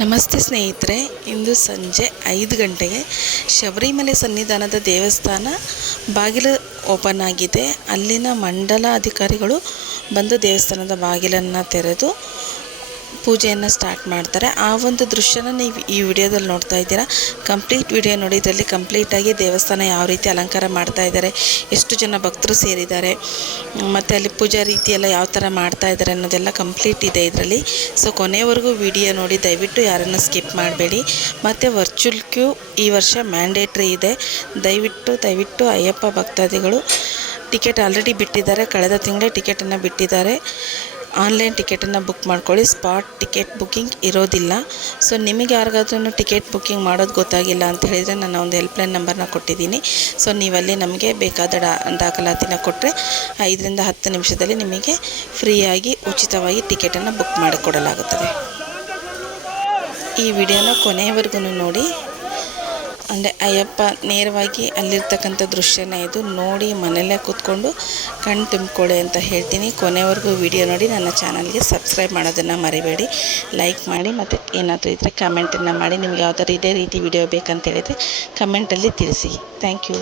ನಮಸ್ತೆ ಸ್ನೇಹಿತರೆ, ಇಂದು ಸಂಜೆ 5 ಗಂಟೆಗೆ ಶಬರಿಮಲೆ ಸನ್ನಿಧಾನದ ದೇವಸ್ಥಾನ ಬಾಗಿಲು ಓಪನ್ ಆಗಿದೆ. ಅಲ್ಲಿನ ಮಂಡಲ ಅಧಿಕಾರಿಗಳು ಬಂದು ದೇವಸ್ಥಾನದ ಬಾಗಿಲನ್ನು ತೆರೆದು ಪೂಜೆಯನ್ನು ಸ್ಟಾರ್ಟ್ ಮಾಡ್ತಾರೆ. ಆ ಒಂದು ದೃಶ್ಯನ ನೀವು ಈ ವಿಡಿಯೋದಲ್ಲಿ ನೋಡ್ತಾ ಇದ್ದೀರಾ. ಕಂಪ್ಲೀಟ್ ವಿಡಿಯೋ ನೋಡಿ. ಇದರಲ್ಲಿ ಕಂಪ್ಲೀಟಾಗಿ ದೇವಸ್ಥಾನ ಯಾವ ರೀತಿ ಅಲಂಕಾರ ಮಾಡ್ತಾ ಇದ್ದಾರೆ, ಎಷ್ಟು ಜನ ಭಕ್ತರು ಸೇರಿದ್ದಾರೆ, ಮತ್ತು ಅಲ್ಲಿ ಪೂಜಾ ರೀತಿಯೆಲ್ಲ ಯಾವ ಥರ ಮಾಡ್ತಾ ಇದ್ದಾರೆ ಅನ್ನೋದೆಲ್ಲ ಕಂಪ್ಲೀಟ್ ಇದೆ ಇದರಲ್ಲಿ. ಸೊ ಕೊನೆಯವರೆಗೂ ವಿಡಿಯೋ ನೋಡಿ, ದಯವಿಟ್ಟು ಯಾರನ್ನು ಸ್ಕಿಪ್ ಮಾಡಬೇಡಿ. ಮತ್ತು ವರ್ಚುವಲ್ ಕ್ಯೂ ಈ ವರ್ಷ ಮ್ಯಾಂಡೇಟ್ರಿ ಇದೆ. ದಯವಿಟ್ಟು ಅಯ್ಯಪ್ಪ ಭಕ್ತಾದಿಗಳು ಟಿಕೆಟ್ ಆಲ್ರೆಡಿ ಬಿಟ್ಟಿದ್ದಾರೆ, ಕಳೆದ ತಿಂಗಳೇ ಟಿಕೆಟನ್ನು ಬಿಟ್ಟಿದ್ದಾರೆ. ಆನ್ಲೈನ್ ಟಿಕೆಟನ್ನು ಬುಕ್ ಮಾಡ್ಕೊಳ್ಳಿ. ಸ್ಪಾಟ್ ಟಿಕೆಟ್ ಬುಕ್ಕಿಂಗ್ ಇರೋದಿಲ್ಲ. ಸೊ ನಿಮಗೆ ಯಾರಿಗಾದ್ರೂ ಟಿಕೆಟ್ ಬುಕ್ಕಿಂಗ್ ಮಾಡೋದು ಗೊತ್ತಾಗಿಲ್ಲ ಅಂತ ಹೇಳಿದರೆ ನಾನು ಒಂದು ಹೆಲ್ಪ್ಲೈನ್ ನಂಬರ್ನ ಕೊಟ್ಟಿದ್ದೀನಿ. ಸೊ ನೀವಲ್ಲಿ ನಮಗೆ ಬೇಕಾದ ದಾಖಲಾತಿನ ಕೊಟ್ಟರೆ 5ರಿಂದ 10 ನಿಮಿಷದಲ್ಲಿ ನಿಮಗೆ ಫ್ರೀಯಾಗಿ ಉಚಿತವಾಗಿ ಟಿಕೆಟನ್ನು ಬುಕ್ ಮಾಡಿಕೊಡಲಾಗುತ್ತದೆ. ಈ ವಿಡಿಯೋನ ಕೊನೆಯವರೆಗೂ ನೋಡಿ. ಅಂದರೆ ಅಯ್ಯಪ್ಪ ನೇರವಾಗಿ ಅಲ್ಲಿರ್ತಕ್ಕಂಥ ದೃಶ್ಯನೇ ಇದು. ನೋಡಿ ಮನೆಯಲ್ಲೇ ಕೂತ್ಕೊಂಡು ಕಣ್ಣು ತುಂಬಿಕೊಳ್ಳಿ ಅಂತ ಹೇಳ್ತೀನಿ. ಕೊನೆವರೆಗೂ ವಿಡಿಯೋ ನೋಡಿ. ನನ್ನ ಚಾನಲ್ಗೆ ಸಬ್ಸ್ಕ್ರೈಬ್ ಮಾಡೋದನ್ನು ಮರಿಬೇಡಿ. ಲೈಕ್ ಮಾಡಿ, ಮತ್ತು ಏನಾದರೂ ಇದ್ದರೆ ಕಮೆಂಟನ್ನು ಮಾಡಿ. ನಿಮ್ಗೆ ಯಾವುದಾದ್ರು ಇದೇ ರೀತಿ ವಿಡಿಯೋ ಬೇಕಂತ ಹೇಳಿದರೆ ಕಮೆಂಟಲ್ಲಿ ತಿಳಿಸಿ. Thank you.